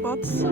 spots.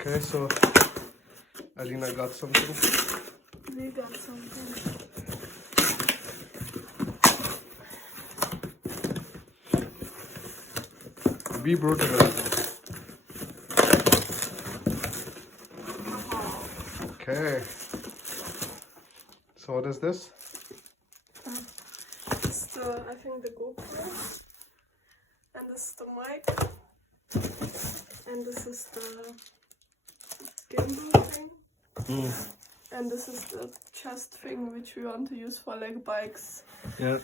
Okay, so Alina got something. We got something. Be brutal. Okay. So what is this? It's the, I think the GoPro. And this is the mic. And this is the gimbal thing. And this is the chest thing which we want to use for like bikes. Yeah.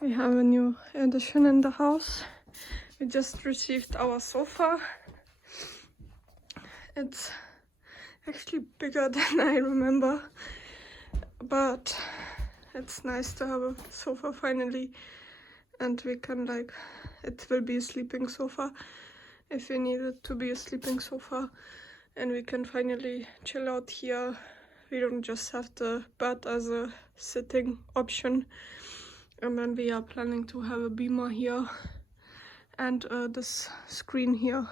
We have a new addition in the house. We just received our sofa. It's actually bigger than I remember, but it's nice to have a sofa finally, and we can like, it will be a sleeping sofa if we need it to be a sleeping sofa, and we can finally chill out here. We don't just have the bed as a sitting option. And then we are planning to have a beamer here and this screen here.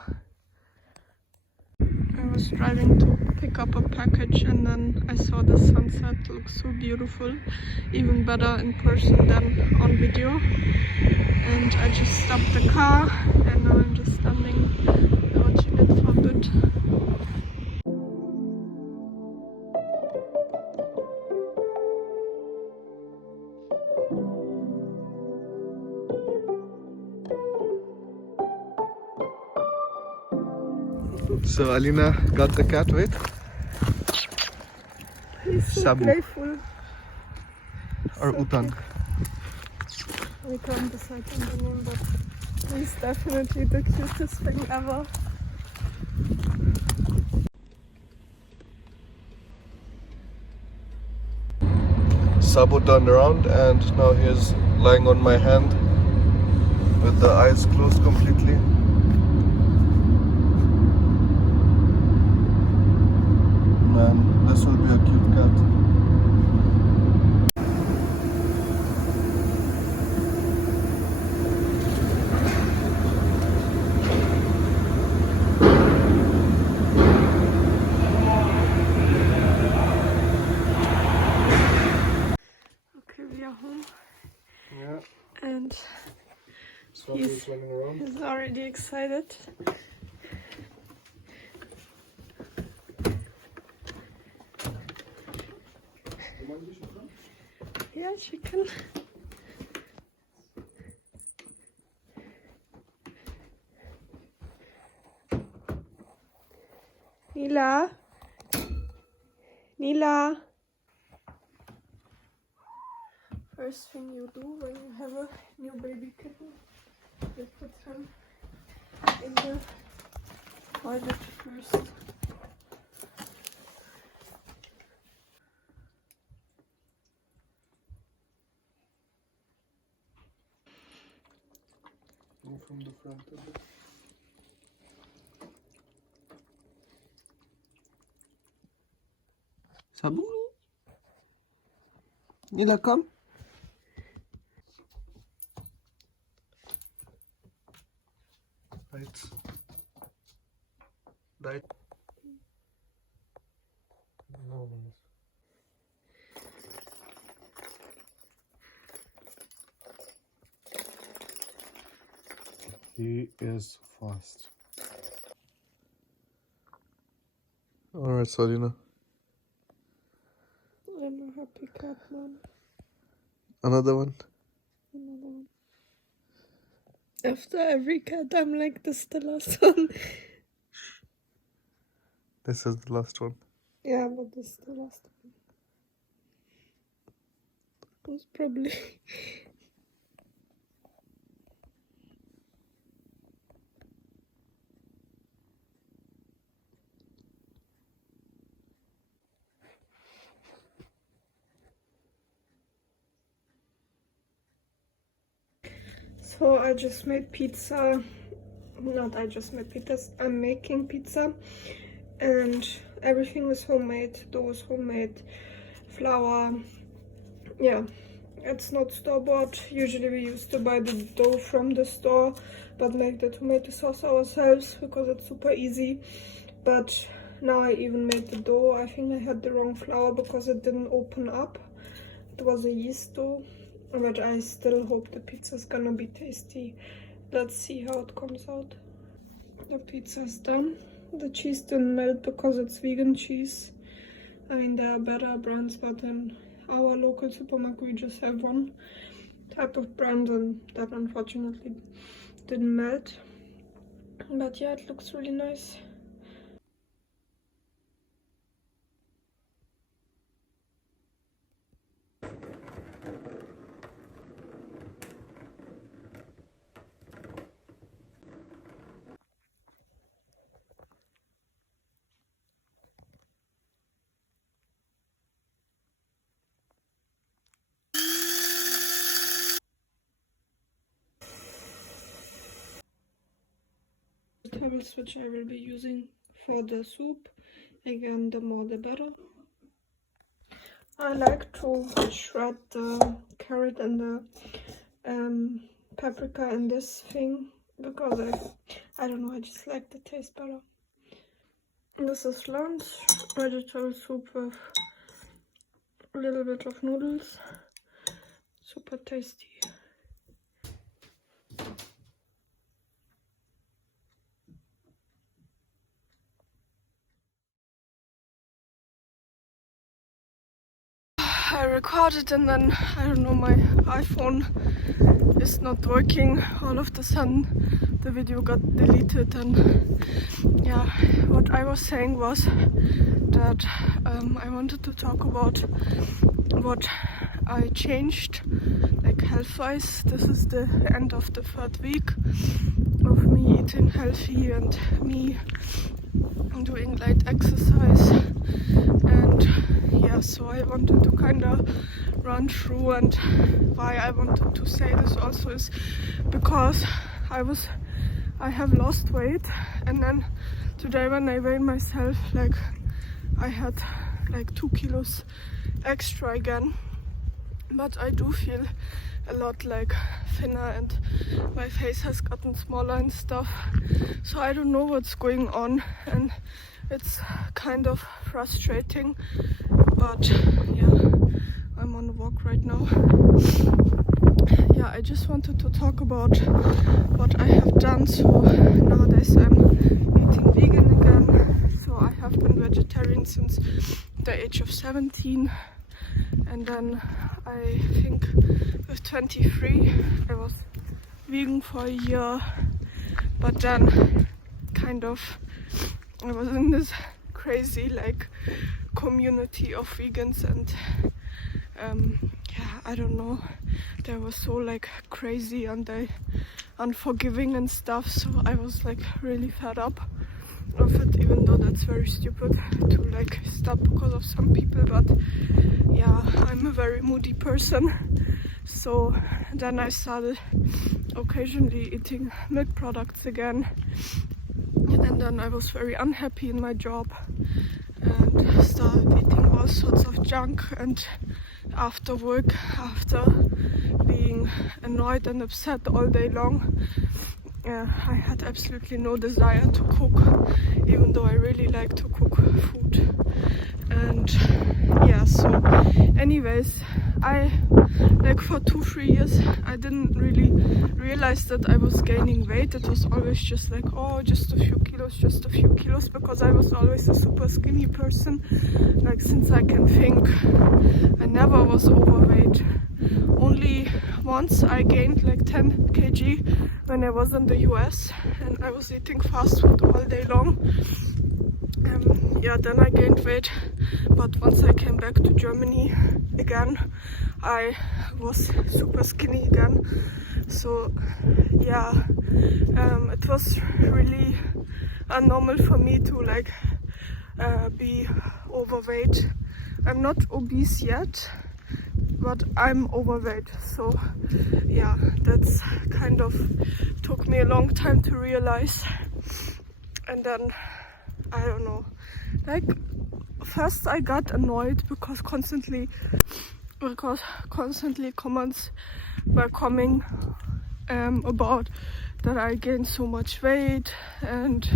I was driving to pick up a package and then I saw the sunset. It looks so beautiful, even better in person than on video. And I just stopped the car and now I'm just standing watching it for a bit. So Alina got the cat, wait. He's so Sabu. playful. Or So Utan. We can't decide on the name, but he's definitely the cutest thing ever. Sabu turned around and now he is lying on my hand with the eyes closed completely. Man, this will be a cute cat. Okay, we are home Yeah, and Sabu is running around. he's already excited. Yeah, she can. Nila? Nila? First thing you do when you have a new baby kitten, you put him in the toilet first. From the front a bit. Sabu? Nila, come. Right. Right. No. He is fast. Alright, Salina. I'm a happy cat man. Another one? Another one. After every cat, I'm like, this is the last one. This is the last one. Yeah, but this is the last one. Most probably. So I just made pizza. Not I just made pizzas. I'm making pizza, and everything was homemade. Dough was homemade. Flour. Yeah, it's not store-bought. Usually we used to buy the dough from the store, but make the tomato sauce ourselves because it's super easy. But now I even made the dough. I think I had the wrong flour because it didn't open up. It was a yeast dough, but I still hope the pizza's gonna be tasty. Let's see how it comes out. The pizza's done. The cheese didn't melt because it's vegan cheese. I mean, there are better brands, but in our local supermarket we just have one type of brand, and that unfortunately didn't melt. But yeah, it looks really nice. Vegetables which I will be using for the soup. Again, the more the better. I like to shred the carrot and the paprika in this thing because I don't know, I just like the taste better. This is lunch, vegetable soup with a little bit of noodles. Super tasty. I recorded and then, I don't know, my iPhone is not working. All of a sudden the video got deleted, and yeah, what I was saying was that I wanted to talk about what I changed, like health-wise. This is the end of the 3rd week of me eating healthy and me doing light exercise, and yeah, so I wanted to kind of run through, and why I wanted to say this also is because I have lost weight, and then today when I weighed myself, like I had like 2 kilos extra again, but I do feel a lot like thinner and my face has gotten smaller and stuff, so I don't know what's going on, and it's kind of frustrating. But yeah, I'm on a walk right now. Yeah, I just wanted to talk about what I have done. So nowadays I'm eating vegan again. So I have been vegetarian since the age of 17, and then I think with 23 I was vegan for a year, but then kind of I was in this crazy like community of vegans, and yeah, I don't know, they were so like crazy and they unforgiving and stuff, so I was like really fed up of it, even though that's very stupid to like stop because of some people. But yeah, I'm a very moody person, so then I started occasionally eating milk products again, and then I was very unhappy in my job and started eating all sorts of junk, and after work, after being annoyed and upset all day long, I had absolutely no desire to cook, even though I really like to cook food. And yeah, so anyways, I like for 2-3 years I didn't really realize that I was gaining weight. It was always just like, oh, just a few kilos, because I was always a super skinny person. Like since I can think, I never was overweight. Only once I gained like 10 kg when I was in the US and I was eating fast food all day long. yeah, then I gained weight, but once I came back to Germany again, I was super skinny again. So yeah, it was really normal for me to like be overweight. I'm not obese yet, but I'm overweight. So yeah, that's kind of took me a long time to realize. And then I don't know, like first I got annoyed because constantly comments were coming about that I gained so much weight and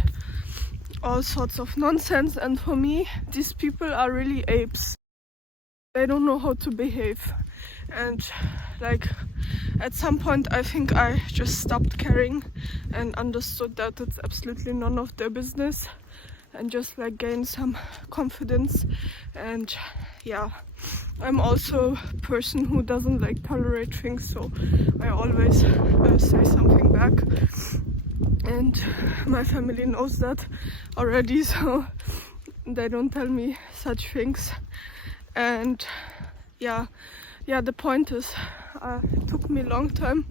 all sorts of nonsense. And for me, these people are really apes. They don't know how to behave. And like at some point I think I just stopped caring and understood that it's absolutely none of their business, and just like gain some confidence. And yeah, I'm also a person who doesn't like tolerate things, so I always say something back, and my family knows that already, so they don't tell me such things. And yeah, the point is, it took me a long time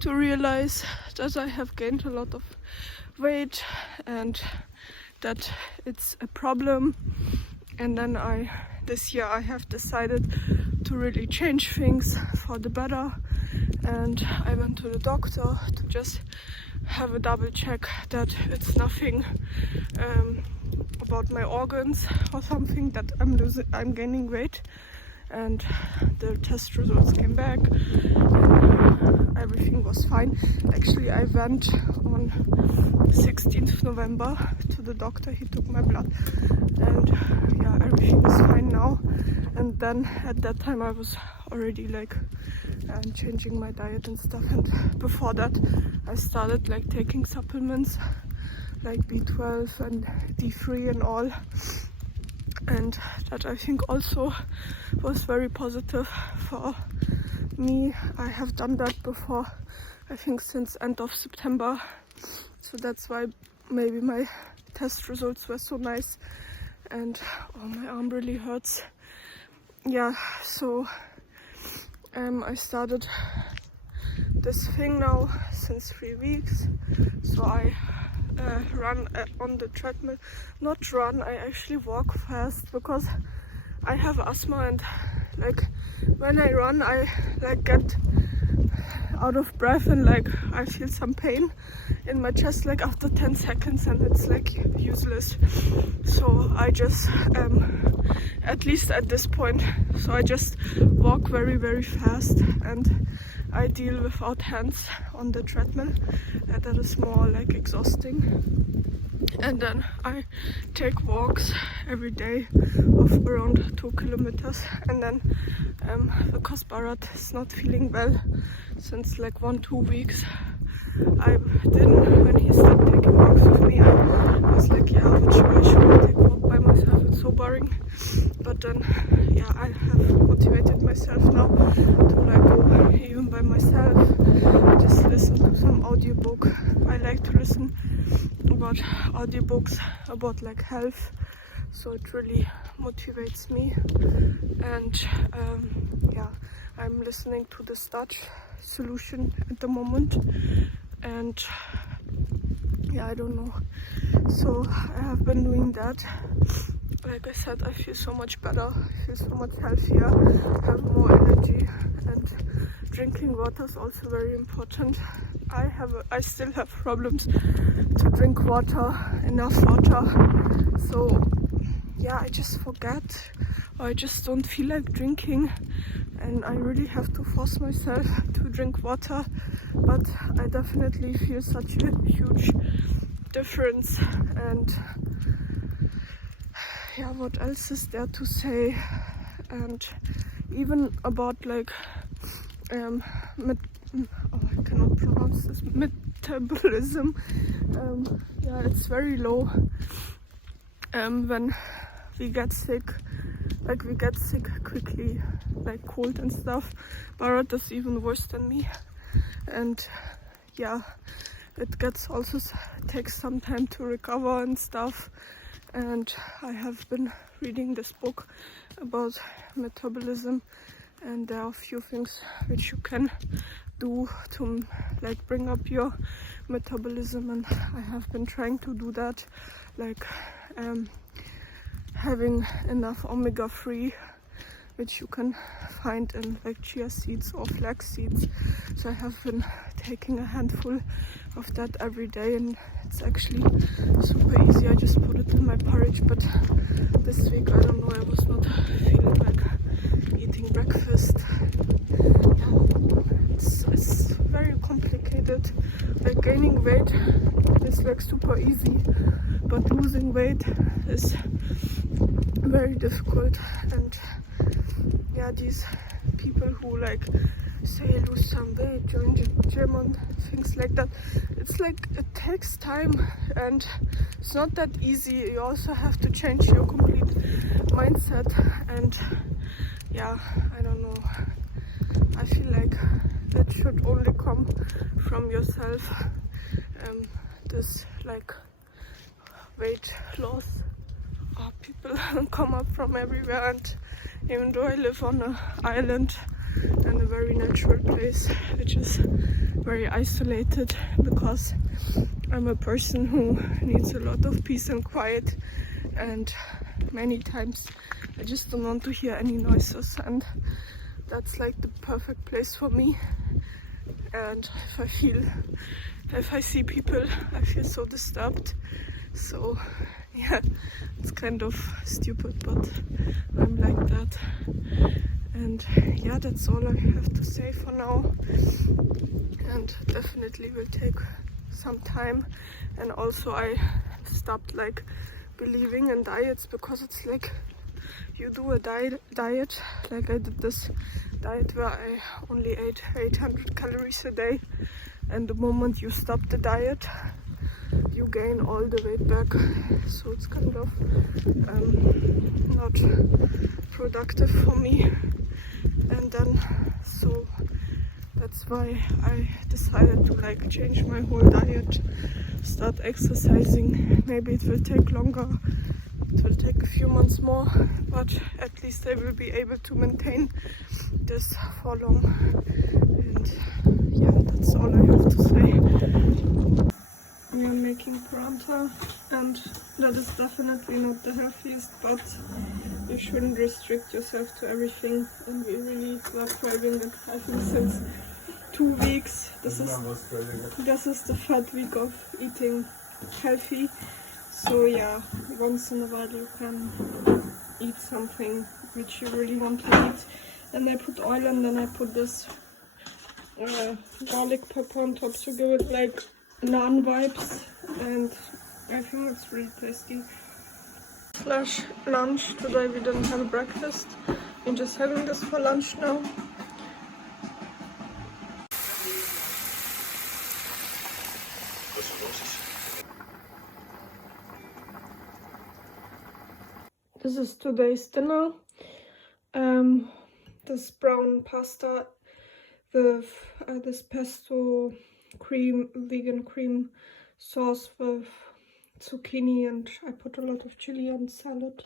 to realize that I have gained a lot of weight and that it's a problem. And then this year I have decided to really change things for the better, and I went to the doctor to just have a double check that it's nothing about my organs or something, that I'm gaining weight. And the test results came back and everything was fine. Actually, I went on 16th November to the doctor. He took my blood, and yeah, everything is fine now. And then at that time I was already like changing my diet and stuff, and before that I started like taking supplements like B12 and D3 and all. And that I think also was very positive for me. I have done that before, I think since end of September, so that's why maybe my test results were so nice. And oh, my arm really hurts. Yeah, so I started this thing now since 3 weeks. So I run on the treadmill. Not run, I actually walk fast because I have asthma, and like when I run I like get out of breath and like I feel some pain in my chest like after 10 seconds, and it's like useless. So I just at least at this point, so I just walk very, very fast, and I deal without hands on the treadmill. That is more like exhausting. And then I take walks every day of around 2 kilometers. And then because Bharat is not feeling well since like 1-2 weeks, I didn't, when he stopped taking walks with me, I was like, yeah, I should take a walk by myself, it's so boring. But then yeah, I have motivated myself now to like go even by myself, just listen to some audiobook. I like to listen about audiobooks about like health, so it really motivates me. And yeah, I'm listening to the Dutch solution at the moment, and yeah, I don't know, so I have been doing that. Like I said, I feel so much better, I feel so much healthier, have more energy, and drinking water is also very important. I still have problems to drink water, enough water. So yeah, I just forget, or I just don't feel like drinking, and I really have to force myself to drink water. But I definitely feel such a huge difference. And yeah, what else is there to say? And even about like I cannot pronounce this, metabolism. Yeah, it's very low when we get sick. Like we get sick quickly, like cold and stuff. Bharat is even worse than me. And yeah, it gets also takes some time to recover and stuff. and I have been reading this book about metabolism, and there are a few things which you can do to like bring up your metabolism, and I have been trying to do that, like having enough omega-3, which you can find in like chia seeds or flax seeds. So I have been taking a handful of that every day, and it's actually super easy. I just put it in my porridge, but this week, I don't know, I was not feeling like eating breakfast. Yeah, it's very complicated. Like gaining weight is like super easy, but losing weight is very difficult. And yeah, these people who like say lose some weight, join the gym and things like that, it's like it takes time and it's not that easy. You also have to change your complete mindset, and yeah, I don't know, I feel like that should only come from yourself. This like weight loss, people come up from everywhere, and even though I live on an island in a very natural place, which is very isolated because I'm a person who needs a lot of peace and quiet, and many times I just don't want to hear any noises, and that's like the perfect place for me. And if I see people, I feel so disturbed. So yeah, it's kind of stupid, but I'm like that. And yeah, that's all I have to say for now, and definitely will take some time. And also I stopped like believing in diets, because it's like you do a diet, like I did this diet where I only ate 800 calories a day, and the moment you stop the diet, you gain all the weight back. So it's kind of not productive for me. And then so that's why I decided to like change my whole diet, start exercising. Maybe it will take longer, it will take a few months more, but at least I will be able to maintain this for long. And yeah, that's all I have to say. We are making paratha, and that is definitely not the healthiest, but you shouldn't restrict yourself to everything. And we really were craving it, I think, since 2 weeks. This is the third week of eating healthy. So yeah, once in a while you can eat something which you really want to eat. And I put oil, and then I put this garlic pepper on top to give it like naan vibes, and I think it's really tasty. Slash lunch. Today we didn't have breakfast. We're just having this for lunch now. This is today's dinner. This brown pasta with this pesto cream, vegan cream sauce with zucchini, and I put a lot of chili on salad.